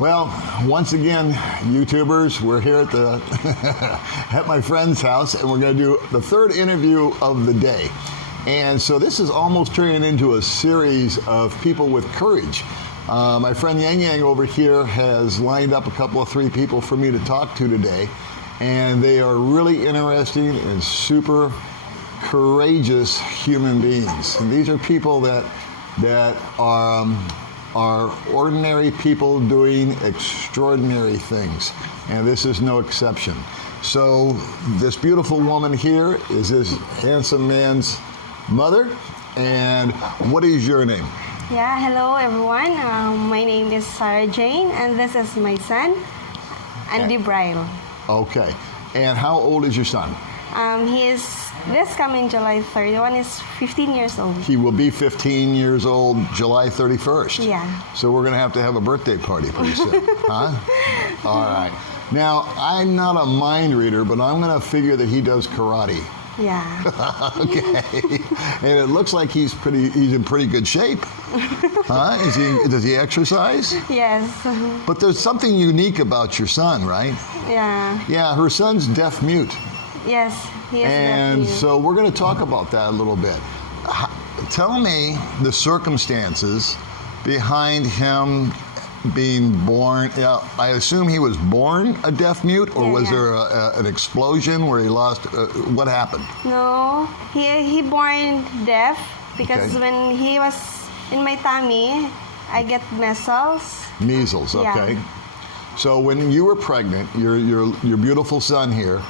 Well, once again, YouTubers, we're here at the at my friend's house, and we're going to do the third interview of the day. And so this is almost turning into a series of people with courage. My friend Yang Yang over here has lined up a couple of three people for me to talk to today, and they are really interesting and super courageous human beings. And these are people that are ordinary people doing extraordinary things, and this is no exception. So this beautiful woman here is this handsome man's mother, and what is your name? Yeah, hello everyone. My name is Sarah Jane, and this is my son, Andy Bryle. Okay, and how old is your son? He is, this coming July 31, is 15 years old. He will be 15 years old July 31st. Yeah. So we're going to have a birthday party pretty soon, huh? All right. Now, I'm not a mind reader, but I'm going to figure that he does karate. Yeah. Okay. And it looks like he's in pretty good shape. Huh? Does he exercise? Yes. But there's something unique about your son, right? Yeah. Yeah, her son's deaf mute. Yes, he is. And so we're going to talk about that a little bit. Tell me the circumstances behind him being born. I assume he was born a deaf mute, or was there an explosion where he lost? What happened? No, he born deaf because when he was in my tummy, I get measles. Measles, okay. Yeah. So when you were pregnant, your beautiful son here,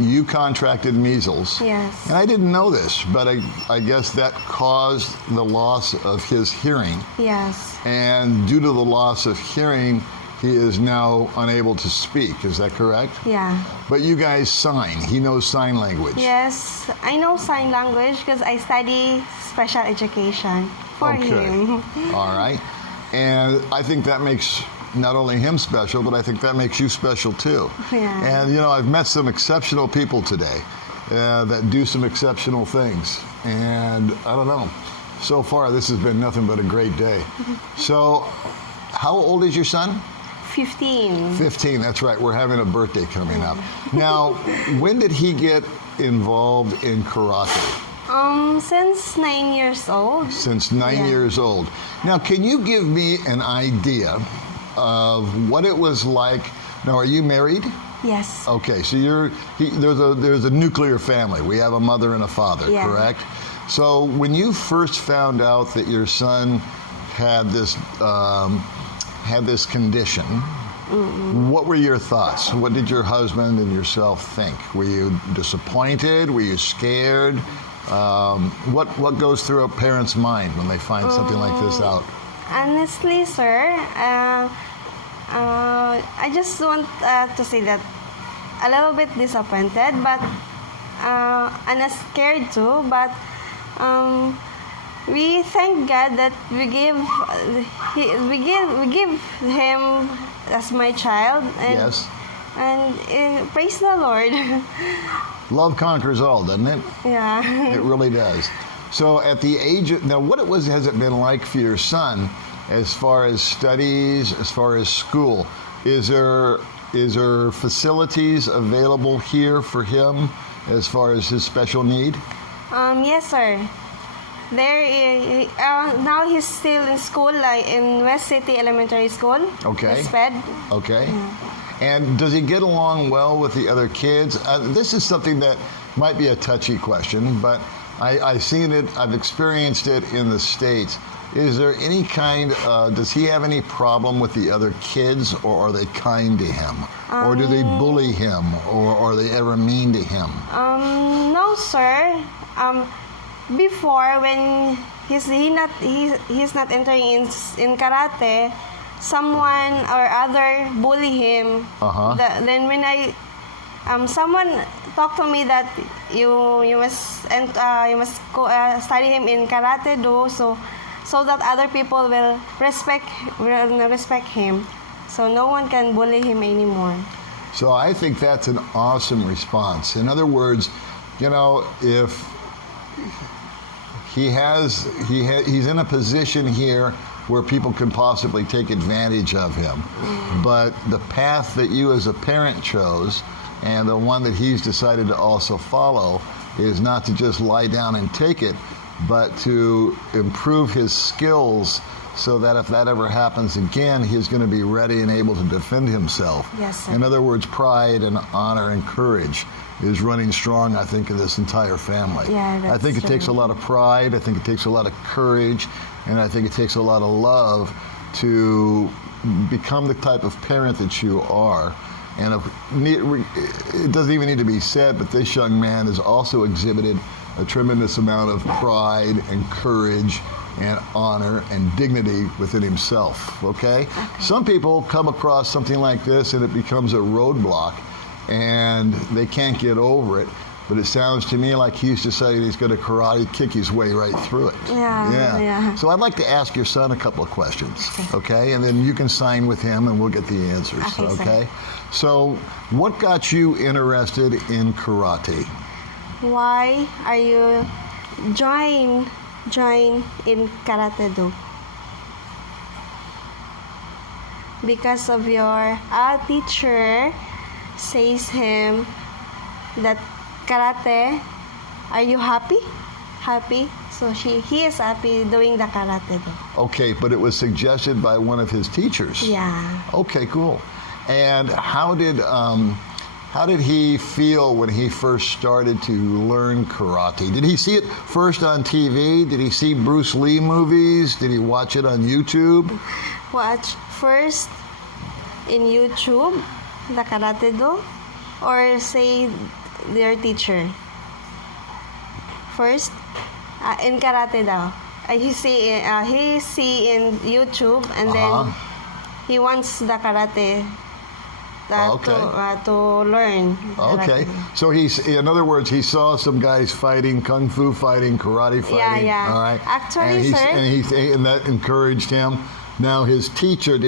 you contracted measles. Yes. And I didn't know this, but I guess that caused the loss of his hearing. Yes. And due to the loss of hearing, he is now unable to speak. Is that correct? Yeah. But you guys sign. He knows sign language. Yes, I know sign language because I study special education for him. All right. And I think that makes not only him special, but I think that makes you special too. Yeah. And I've met some exceptional people today that do some exceptional things. And I don't know, so far this has been nothing but a great day. So how old is your son? 15. 15, that's right. We're having a birthday coming up. Now, when did he get involved in karate? Since 9 years old. Since 9 years old. Now, can you give me an idea of what it was like? Now, are you married? Yes. Okay, so there's a nuclear family. We have a mother and a father, correct? So when you first found out that your son had this condition, what were your thoughts? What did your husband and yourself think? Were you disappointed? Were you scared? What goes through a parent's mind when they find something like this out? Honestly, sir, I just want to say that a little bit disappointed, but and scared too. But we thank God that we give him as my child. And, yes. And praise the Lord. Love conquers all, doesn't it? Yeah. It really does. So at the age of, now has it been like for your son as far as studies, as far as school? Is there facilities available here for him as far as his special need? Yes, sir. There now he's still in school, like in West City Elementary School. Okay. SPED. Okay. Yeah. And does he get along well with the other kids? This is something that might be a touchy question, but I've seen it, I've experienced it in the States. Is there any does he have any problem with the other kids, or are they kind to him? Or do they bully him, or are they ever mean to him? No, sir. Before, when he's not entering in karate, someone or other bully him. Then when someone talked to me that you must study him in karate do so that other people will respect him, so no one can bully him anymore. So I think that's an awesome response. In other words, if he's in a position here where people can possibly take advantage of him. But the path that you as a parent chose, and the one that he's decided to also follow, is not to just lie down and take it, but to improve his skills so that if that ever happens again, he's going to be ready and able to defend himself. Yes, sir. In other words, pride and honor and courage is running strong, I think, in this entire family. Yeah, I think it that's takes a true. lot of pride, I think it takes a lot of courage, and I think it takes a lot of love to become the type of parent that you are. And it doesn't even need to be said, but this young man has also exhibited a tremendous amount of pride and courage and honor and dignity within himself, okay? Some people come across something like this and it becomes a roadblock and they can't get over it, but it sounds to me like he's decided he's going to karate kick his way right through it. Yeah. So I'd like to ask your son a couple of questions, okay? And then you can sign with him and we'll get the answers, Okay, sir. okay? So what got you interested in karate? Why are you join in Karate Do? Because of your teacher says him that karate. Are you happy? Happy? So he is happy doing the Karate Do. Okay, but it was suggested by one of his teachers. Yeah. Okay, cool. And how did he feel when he first started to learn karate? Did he see it first on TV? Did he see Bruce Lee movies? Did he watch it on YouTube? Watch first in YouTube the Karate Do, or say their teacher. First in Karate daw. He see in YouTube, and then he wants the karate to learn. Okay. Karate. So in other words, he saw some guys fighting, kung fu fighting, karate fighting. Yeah. All right. Actually, sir. And that encouraged him. Now, did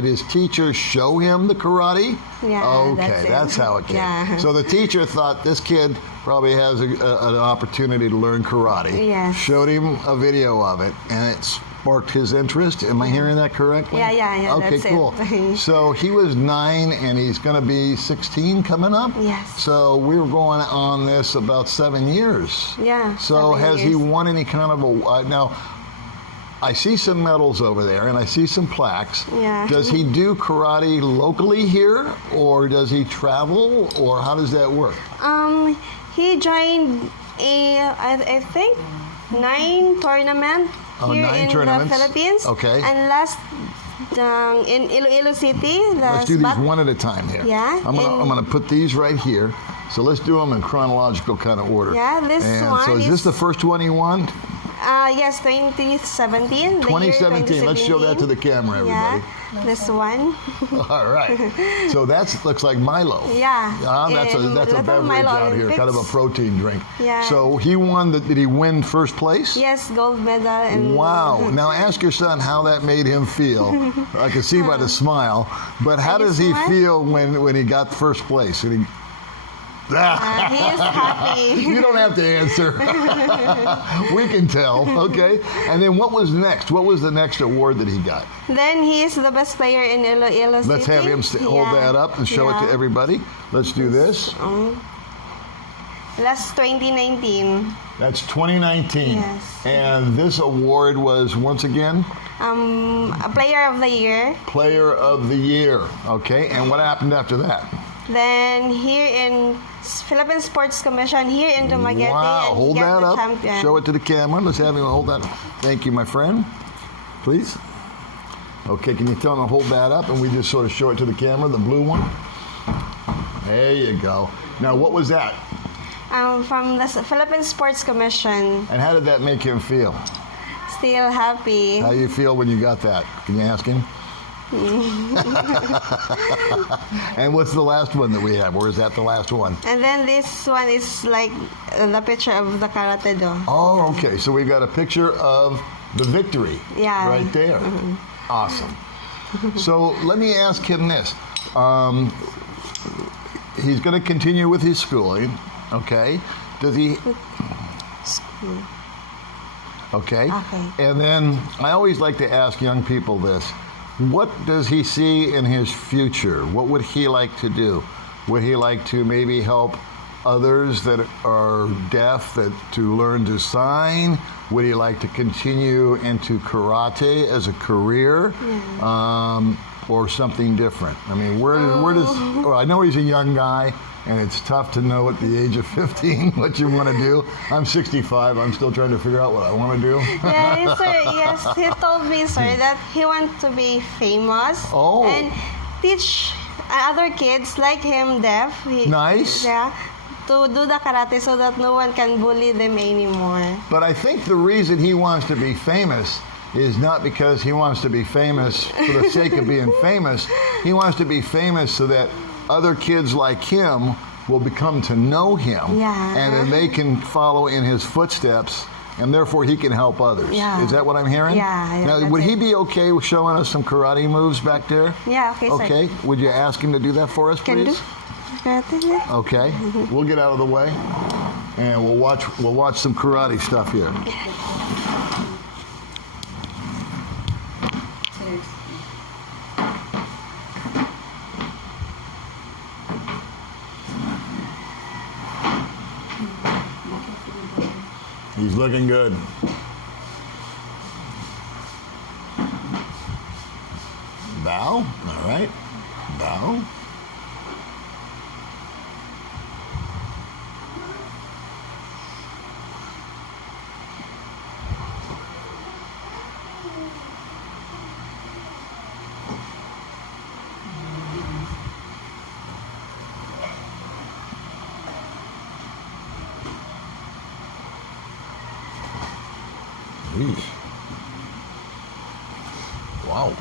his teacher show him the karate? Yeah, Okay, that's how it came. Yeah. So the teacher thought this kid probably has an opportunity to learn karate. Yes. Showed him a video of it, and it sparked his interest. Am I hearing that correctly? Yeah, Okay, that's cool. it. So he was 9, and he's going to be 16 coming up? Yes. So we were going on this about 7 years. Yeah. So 7 has he years. won any kind of a... now, I see some medals over there, and I see some plaques. Yeah. Does he do karate locally here, or does he travel, or how does that work? He joined I think 9 tournament here 9 in tournaments? the Philippines. Okay. And last in Iloilo City. Let's do these one at a time here. Yeah, I'm gonna put these right here. So let's do them in chronological kind of order. Yeah, this and one so is this is- the first one he won? Yes, 2017. the year 2017. Let's show that to the camera, everybody. Yeah, this one. All right. So that looks like Milo. Yeah. That's a in beverage Little Milo out here, kind of a Olympics. protein drink. Yeah. So he won. Did he win first place? Yes, gold medal. And Wow. Now ask your son how that made him feel. I can see by the smile. But how Are you does he smart? feel when he got first place? When he he is happy. You don't have to answer. We can tell, okay? And then what was next? What was the next award that he got? Then he is the best player in Iloilo City. Let's have him hold that up and show it to everybody. Let's do this. Last 2019. That's 2019. Yes. And this award was, once again, A player of the year. Player of the Year. Okay, and what happened after that? Then here in Philippine Sports Commission here in Dumaguete. Wow, and hold get that the up. champion. Show it to the camera. Let's have him hold that. Thank you, my friend. Please. Okay, can you tell him to hold that up and we just sort of show it to the camera, the blue one? There you go. Now, what was that? From the Philippine Sports Commission. And how did that make him feel? Still happy. How do you feel when you got that? Can you ask him? And what's the last one that we have? Or is that the last one? And then this one is like the picture of the Karate Do. Oh, okay. So we got a picture of the victory Yeah. right there. Awesome. So let me ask him this. He's going to continue with his schooling, okay? Does he... Okay? Okay. And then I always like to ask young people this. What does he see in his future? What would he like to do? Would he like to maybe help others that are deaf to learn to sign? Would he like to continue into karate as a career? Or something different? I mean, where does oh, I know he's a young guy, and it's tough to know at the age of 15 what you want to do. I'm 65. I'm still trying to figure out what I want to do. Yeah, sir. Yes, he told me, sir, that he wants to be famous. Oh. And teach other kids like him, deaf. Nice. Yeah, to do the karate so that no one can bully them anymore. But I think the reason he wants to be famous is not because he wants to be famous for the sake of being famous. He wants to be famous so that other kids like him will become to know him. Yeah. And then they can follow in his footsteps, and therefore he can help others. Yeah. Is that what I'm hearing? Yeah, Now, that's would he it. be okay with showing us some karate moves back there? Yeah, okay, sir. Okay. Would you ask him to do that for us, Can please? do. Karate, yeah. Okay. We'll get out of the way, and we'll watch some karate stuff here. He's looking good. Bow. All right. Bow. Jeez. Wow.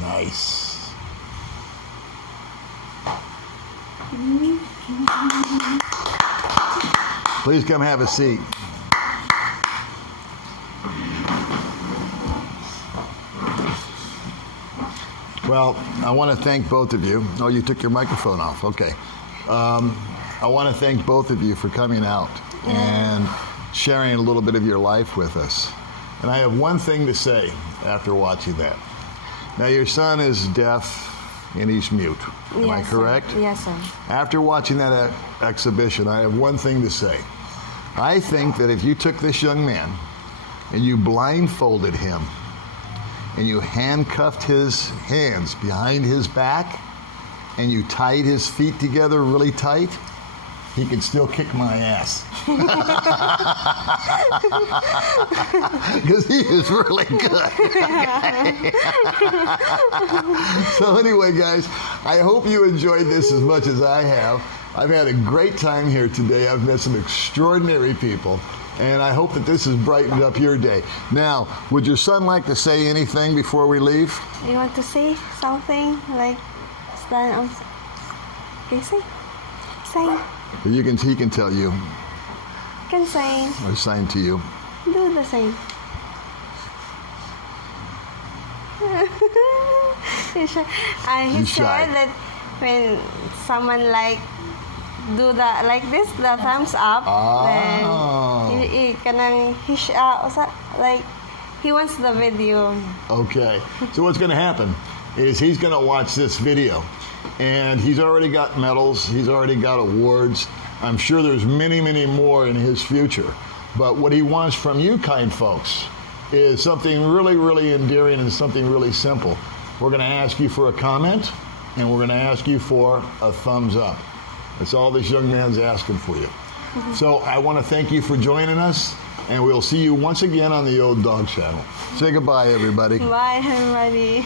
Nice. Please come have a seat. Well, I want to thank both of you. Oh, you took your microphone off. Okay. I want to thank both of you for coming out and sharing a little bit of your life with us. And I have one thing to say after watching that. Now, your son is deaf and he's mute. Am I Yes, correct? Sir. Yes, sir. After watching that exhibition, I have one thing to say. I think that if you took this young man and you blindfolded him and you handcuffed his hands behind his back and you tied his feet together really tight, he could still kick my ass. Because he is really good. So anyway, guys, I hope you enjoyed this as much as I have. I've had a great time here today. I've met some extraordinary people, and I hope that this has brightened up your day. Now, would your son like to say anything before we leave? You want to say something like stand on? Okay, say. He can tell you Can say. or sign to you. Do the same. he He's said shy. that when someone do the thumbs up, Oh. then he wants the video. Okay. So what's going to happen is he's going to watch this video, and he's already got medals. He's already got awards. I'm sure there's many, many more in his future. But what he wants from you, kind folks, is something really, really endearing and something really simple. We're going to ask you for a comment, and we're going to ask you for a thumbs up. That's all this young man's asking for you. So I want to thank you for joining us, and we'll see you once again on the Old Dog Channel. Say goodbye, everybody. Bye, everybody.